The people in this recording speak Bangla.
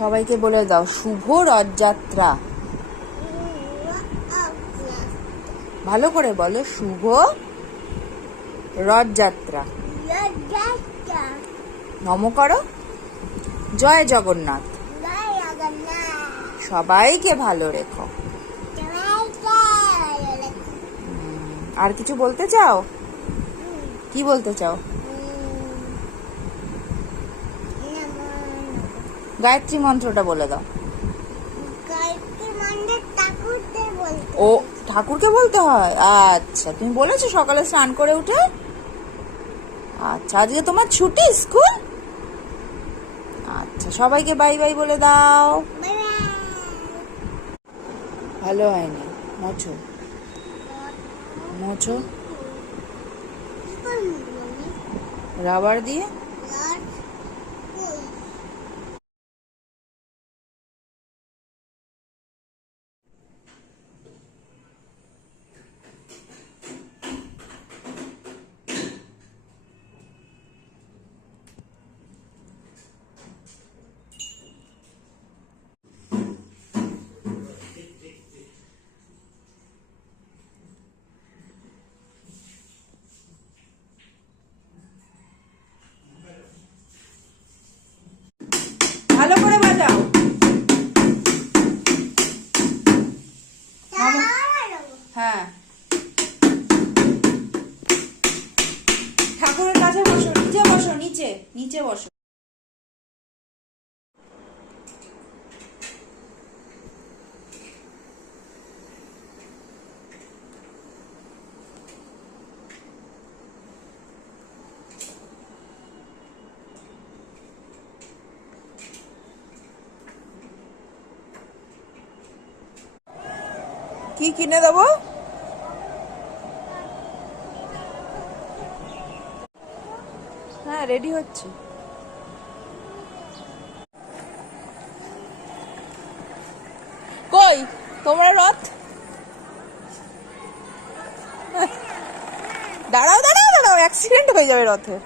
সবাইকে বলে দাও শুভ রথযাত্রা। ভালো করে বলো, শুভ রথযাত্রা। নম করো, জয় জগন্নাথ। সবাইকে ভালো রেখো। আর কিছু বলতে চাও? কি বলতে চাও? গায়ত্রী মন্ত্রটা বলে দাও। ও, ঠাকুরকে বলতে হয়। আচ্ছা, তুমি বলেছো সকালে স্নান করে উঠে? আচ্ছা, আজকে তোমার ছুটি স্কুল? আচ্ছা, সবাইকে বাই বাই বলে দাও। ভালো হয়নি, মোছো মোছো রাবার দিয়ে। ভালো করে বাজাও। হ্যাঁ, ঠাকুরের কাছে বসো, নিচে বসো, নিচে নিচে বসো। কি কিনে দেবো? হ্যাঁ, রেডি হচ্ছে। কই তোমরা রথ? দাঁড়াও দাঁড়াও দাঁড়াও, অ্যাক্সিডেন্ট হয়ে যাবে রথে।